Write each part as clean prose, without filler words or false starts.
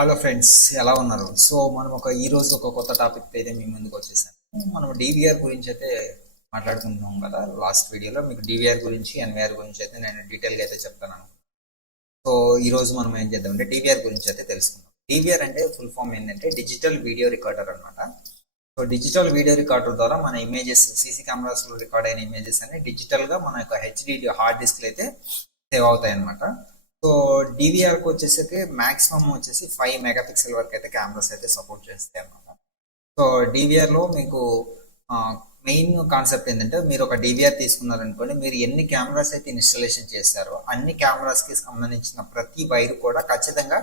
Hello friends, ఎలా ఉన్నారు? So మనం ఈ రోజు ఒక కొత్త టాపిక్ అయితే మీ ముందుకు వచ్చేసాను. మనం డివిఆర్ గురించి అయితే మాట్లాడుకుంటున్నాం కదా. లాస్ట్ వీడియోలో మీకు డివిఆర్ గురించి ఎన్విఆర్ గురించి అయితే నేను డీటెయిల్గా అయితే చెప్తాను. సో ఈ రోజు మనం ఏం చేద్దామంటే డివిఆర్ గురించి అయితే తెలుసుకుందాం. డివిఆర్ అంటే ఫుల్ ఫామ్ ఏంటంటే డిజిటల్ వీడియో రికార్డర్ అనమాట. సో డిజిటల్ వీడియో రికార్డర్ ద్వారా మన ఇమేజెస్ సీసీ కెమెరాస్లో రికార్డ్ అయిన ఇమేజెస్ అన్ని డిజిటల్గా మన యొక్క హెచ్డి హార్డ్ డిస్క్లు అయితే సేవ్ అవుతాయి అనమాట. సో డివిఆర్కి వచ్చేసరికి మాక్సిమం వచ్చేసి 5 మెగాపిక్సెల్ వరకు అయితే కెమెరాస్ అయితే సపోర్ట్ చేస్తాయి అనమాట. సో డివిఆర్లో మీకు మెయిన్ కాన్సెప్ట్ ఏంటంటే, మీరు ఒక డివిఆర్ తీసుకున్నారనుకోండి, మీరు ఎన్ని కెమెరాస్ అయితే ఇన్స్టాలేషన్ చేస్తారో అన్ని కెమెరాస్కి సంబంధించిన ప్రతి వైర్ కూడా ఖచ్చితంగా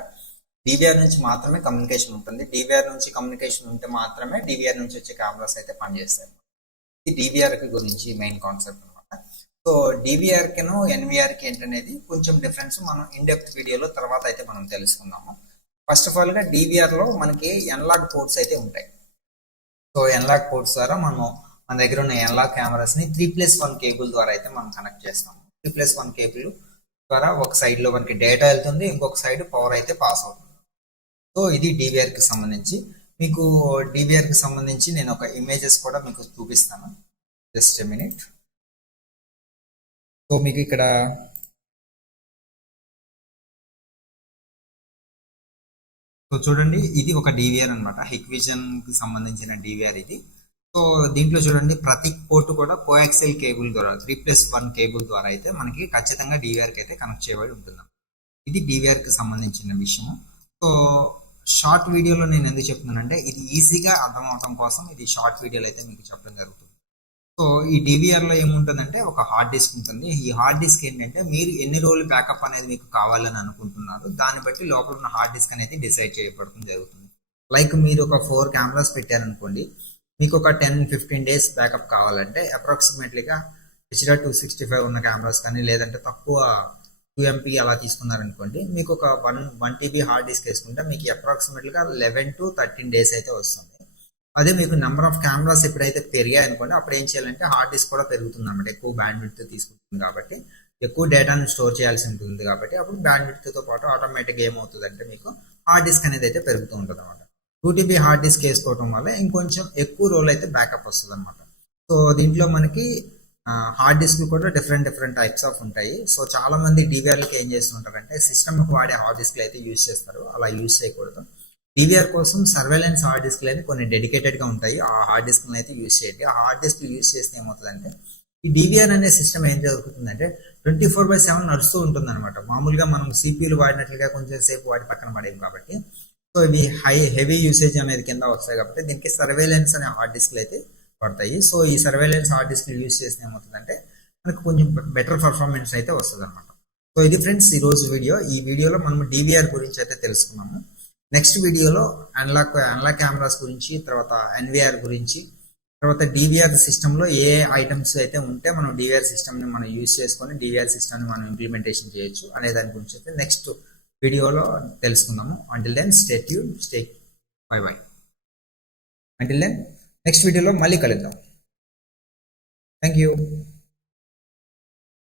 డివిఆర్ నుంచి మాత్రమే కమ్యూనికేషన్ ఉంటుంది. డివిఆర్ నుంచి కమ్యూనికేషన్ ఉంటే మాత్రమే డివిఆర్ నుంచి వచ్చే కెమెరాస్ అయితే పనిచేస్తాయి. ఇది డివిఆర్కి గురించి మెయిన్ కాన్సెప్ట్ అనమాట. సో డివిఆర్కి ఎన్విఆర్కి ఏంటనేది కొంచెం డిఫరెన్స్ మనం ఇన్డెప్త్ వీడియోలో తర్వాత అయితే మనం తెలుసుకుందాము. ఫస్ట్ ఆఫ్ ఆల్గా డివిఆర్లో మనకి ఎన్లాగ్ పోర్ట్స్ అయితే ఉంటాయి. సో ఎన్లాగ్ పోర్ట్స్ ద్వారా మన దగ్గర ఉన్న ఎన్లాగ్ కెమెరాస్ని 3+1 కేబుల్ ద్వారా అయితే మనం కనెక్ట్ చేస్తాము. 3+1 కేబుల్ ద్వారా ఒక సైడ్లో మనకి డేటా వెళ్తుంది, ఇంకొక సైడ్ పవర్ అయితే పాస్ అవుతుంది. సో ఇది డివిఆర్కి సంబంధించి. మీకు డివిఆర్కి సంబంధించి నేను ఒక ఇమేజెస్ కూడా మీకు చూపిస్తాను. Just a minute. సో మీకు ఇక్కడ సో చూడండి, ఇది ఒక డివిఆర్ అనమాట. హిక్విజన్ కి సంబంధించిన డివిఆర్ ఇది. సో దీంట్లో చూడండి, ప్రతి పోర్టు కూడా కోయాక్సిల్ కేబుల్ ద్వారా 3+1 కేబుల్ ద్వారా అయితే మనకి ఖచ్చితంగా డివిఆర్కి అయితే కనెక్ట్ చేయబడి ఉంటుంది. ఇది డివిఆర్కి సంబంధించిన విషయం. సో షార్ట్ వీడియోలో నేను ఎందుకు చెప్తున్నానంటే, ఇది ఈజీగా అర్థం అవడం కోసం ఇది షార్ట్ వీడియోలో అయితే మీకు చెప్పడం జరుగుతుంది. సో ఈ డివిఆర్లో ఏముంటుందంటే, ఒక హార్డ్ డిస్క్ ఉంటుంది. ఈ హార్డ్ డిస్క్ ఏంటంటే, మీరు ఎన్ని రోజులు బ్యాకప్ అనేది మీకు కావాలని అనుకుంటున్నారు, దాన్ని బట్టి లోపల ఉన్న హార్డ్ డిస్క్ అనేది డిసైడ్ చేయబడడం జరుగుతుంది. లైక్ మీరు ఒక 4 కెమెరాస్ పెట్టారనుకోండి, మీకు ఒక 10-15 డేస్ బ్యాకప్ కావాలంటే అప్రాక్సిమేట్లీగా హెచ్డిఆర్ 265 ఉన్న కెమెరాస్ కానీ, లేదంటే తక్కువ 2 MB అలా తీసుకున్నారనుకోండి, మీకు ఒక 1 TB హార్డ్ డిస్క్ వేసుకుంటే మీకు అప్రాక్సిమేట్లీగా 11 to 13 డేస్ అయితే వస్తుంది. అదే మీకు నెంబర్ ఆఫ్ కెమెరాస్ ఎప్పుడైతే పెరిగాయి అనుకోండి, అప్పుడు ఏం చేయాలంటే హార్డ్ డిస్క్ కూడా పెరుగుతుంది అనమాట. ఎక్కువ బ్యాండ్ విడ్త్ తీసుకుంటుంది కాబట్టి, ఎక్కువ డేటాను స్టోర్ చేయాల్సి ఉంటుంది కాబట్టి, అప్పుడు బ్యాండ్ విడ్త్తో పాటు ఆటోమేటిక్గా ఏమవుతుందంటే మీకు హార్డ్ డిస్క్ అనేది అయితే పెరుగుతూ ఉంటుంది అనమాట. 2 TB హార్డ్ డిస్క్ వేసుకోవడం వల్ల ఇంకొంచెం ఎక్కువ రోజులు అయితే బ్యాకప్ వస్తుంది అనమాట. సో దీంట్లో మనకి హార్డ్ డిస్క్ కూడా డిఫరెంట్ టైప్స్ ఆఫ్ ఉంటాయి. సో చాలా మంది డివిఆర్లకి ఏం చేస్తుంటారంటే, సిస్టమ్కి వాడే హార్డ్ డిస్క్లు అయితే యూజ్ చేస్తారు. అలా యూజ్ చేయకూడదు. డివిఆర్ కోసం సర్వేలెన్స్ హార్డ్ డిస్క్లు అయితే కొన్ని డెడికేటెడ్గా ఉంటాయి. ఆ హార్డ్ డిస్క్ని అయితే యూజ్ చేయండి. ఆ హార్డ్ డిస్క్ యూజ్ చేస్తే ఏమవుతుందంటే, ఈ డివిఆర్ అనే సిస్టమ్ ఏం జరుగుతుందంటే 24/7 నడుస్తూ ఉంటుంది అనమాట. మామూలుగా మనం సిపియూలు వాడినట్లుగా కొంచెం సేపు వాడి పక్కన పడేవి కాబట్టి, సో ఇవి హెవీ యూసేజ్ అనేది కింద వస్తాయి కాబట్టి, దీనికి సర్వేలెన్స్ అనే హార్డ్ డిస్క్లు అయితే పడతాయి. సో ఈ సర్వేలెన్స్ హార్డ్ డిస్క్లు యూజ్ చేస్తే ఏమవుతుందంటే, మనకు కొంచెం బెటర్ పర్ఫార్మెన్స్ అయితే వస్తుంది అనమాట. సో ఇది ఫ్రెండ్స్ ఈ రోజు వీడియో. ఈ వీడియోలో మనం డివిఆర్ గురించి అయితే తెలుసుకున్నాము. నెక్స్ట్ వీడియోలో అన్లాక్ కెమెరాస్ గురించి, తర్వాత ఎన్విఆర్ గురించి, తర్వాత డివిఆర్ సిస్టంలో ఏ ఐటమ్స్ అయితే ఉంటే మనం డివిఆర్ సిస్టమ్ని మనం యూజ్ చేసుకొని డివిఆర్ సిస్టమ్ని మనం ఇంప్లిమెంటేషన్ చేయొచ్చు అనే దాని గురించి అయితే నెక్స్ట్ వీడియోలో తెలుసుకుందాము. Until then stay tuned, stay bye. Until then next వీడియోలో మళ్ళీ కలుద్దాం. Thank you.